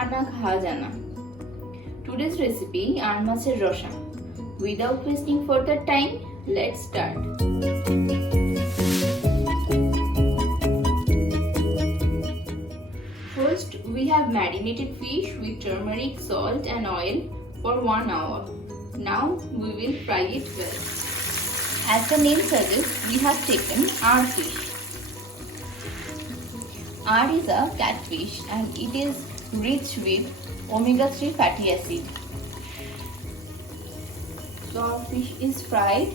Khana-KHA-Jana. Today's recipe, Aar Macher Rosha. Without wasting further time, let's start. First, we have marinated fish with turmeric, salt and oil for 1 hour. Now we will fry it well. As the name suggests, we have taken Aar fish. Aar is a catfish and it is rich with omega-3 fatty acid. So our fish is fried.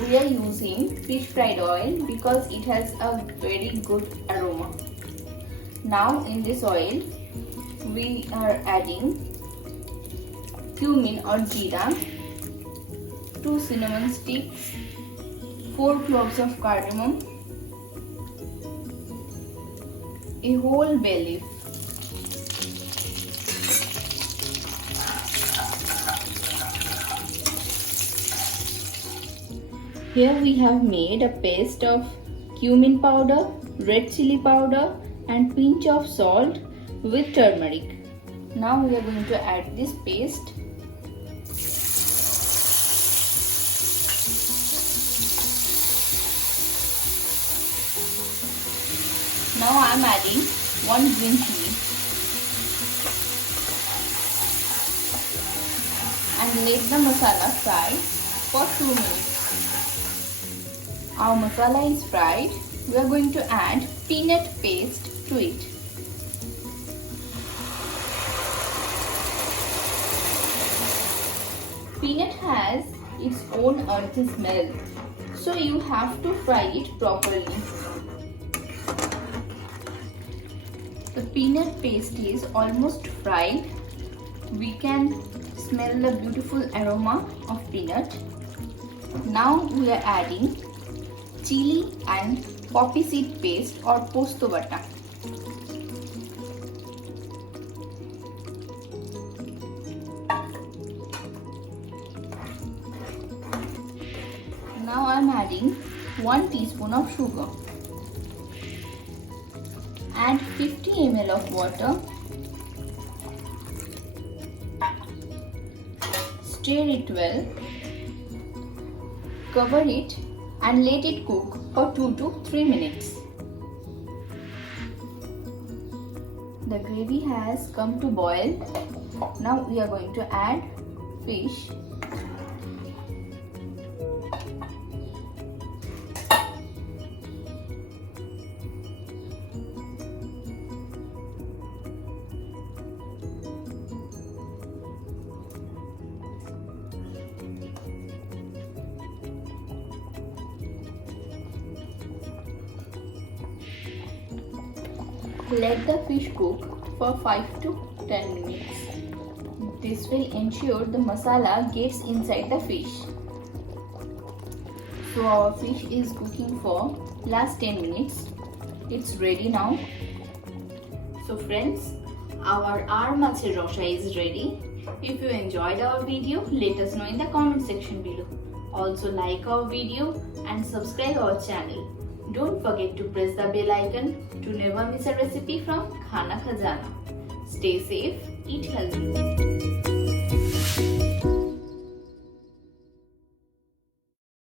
We are using fish fried oil because it has a very good aroma. Now in this oil we are adding cumin or jeera, 2 cinnamon sticks, 4 cloves of cardamom, a whole bay leaf. Here we have made a paste of cumin powder, red chilli powder and pinch of salt with turmeric. Now we are going to add this paste. Now I am adding 1 green chilli and let the masala fry for 2 minutes. Our masala is fried. We are going to add peanut paste to it. Peanut has its own earthy smell, so you have to fry it properly. The peanut paste is almost fried. We can smell the beautiful aroma of peanut. Now we are adding chili and poppy seed paste or posto bata. Now I am adding 1 teaspoon of sugar. Add 50 ml of water. Stir it well. Cover it and let it cook for 2 to 3 minutes. The gravy has come to boil. Now we are going to add fish. Let the fish cook for 5 to 10 minutes. This will ensure the masala gets inside the fish. So our fish is cooking for last 10 minutes. It's ready now. So friends, our Aar Macher Rosha is ready. If you enjoyed our video, let us know in the comment section below. Also like our video and subscribe our channel. Don't forget to press the bell icon to never miss a recipe from Khana-KHA-Jana. Stay safe, eat healthy.